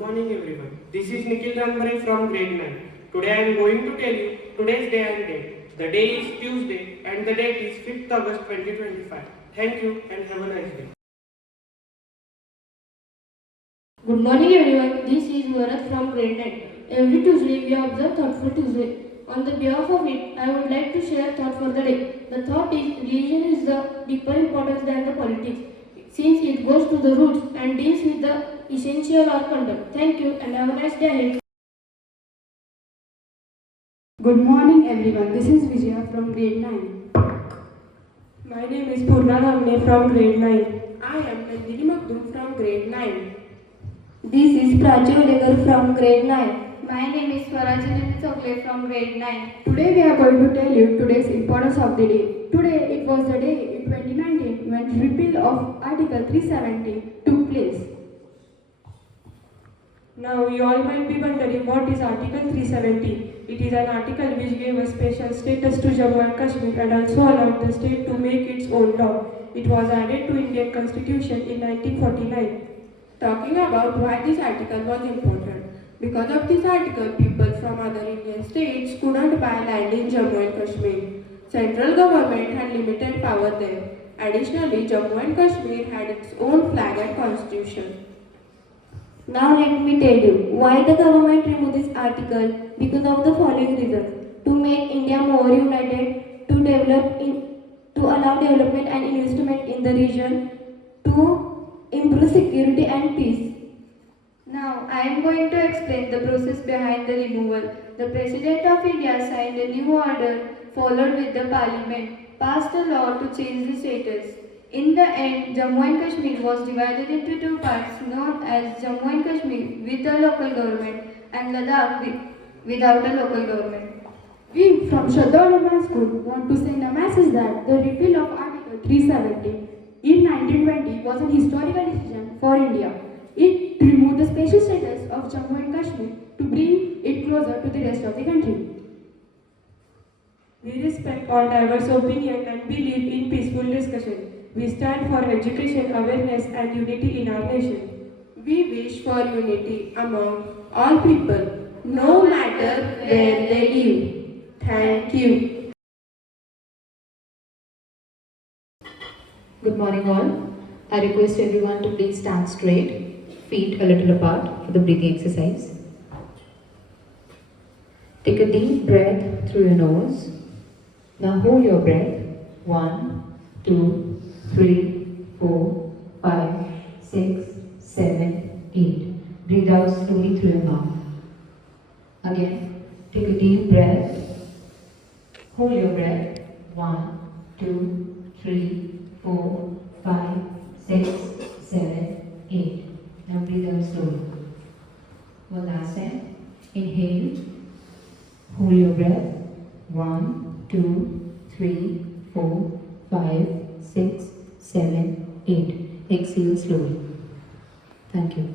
morning everyone. This is Nikhil Ranbare from grade 9. Today I am going to tell you today's day and date. The day is Tuesday and the date is 5th August 2025. Thank you and have a nice day. Good morning everyone, this is Varat from grade 9. Every Tuesday we observe Thoughtful Tuesday. On the behalf of it, I would like to share a thought for the day. The thought is religion is the deeper importance than the politics, since it goes to the roots and deals with the essential or conduct. Thank you and have a nice day ahead. Good morning everyone, this is Vijaya from grade 9. My name is Purna Dhamne from grade 9. I am Nandini Magdum from grade 9. This is Prachi Olegar from grade 9. My name is Swarajini Chokle from grade 9. Today we are going to tell you today's importance of the day. Today it was the day in 2019 when repeal of Article 370 took place. Now you all might be wondering what is Article 370. It is an article which gave a special status to Jammu and Kashmir and also allowed the state to make its own law. It was added to Indian Constitution in 1949. Talking about why this article was important. Because of this article, people from other Indian states couldn't buy land in Jammu and Kashmir. Central government had limited power there. Additionally, Jammu and Kashmir had its own flag and constitution. Now let me tell you why the government removed this article. Because of the following reasons: to make India more united, to allow development and investment in the region, to improve security and peace. Now I am going to explain the process behind the removal. The President of India signed a new order, followed with the Parliament, passed a law to change the status. In the end, Jammu and Kashmir was divided into two parts known as Jammu and Kashmir with a local government and Ladakh without a local government. We from Shraddha Olympiad School want to send a message that the repeal of Article 370 in 1920 was an historical decision for India. It removed the special status of Jammu and Kashmir to bring it closer to the rest of the country. We respect all diverse opinions and believe in peaceful discussion. We stand for education, awareness and unity in our nation. We wish for unity among all people, no matter where they live. Thank you. Good morning all. I request everyone to please stand straight, feet a little apart for the breathing exercise. Take a deep breath through your nose. Now hold your breath. 1, 2, 3, 4, 5, 6, 7, 8. Breathe out slowly through your mouth. Again, take a deep breath. Hold your breath. 1, 2, 3, 4, 5, 6, 7, 8. Now breathe out slowly. One last time. Inhale. Hold your breath. 1, 2, 3, 4, 5, 6, 7, 8. Exhale slowly. Thank you.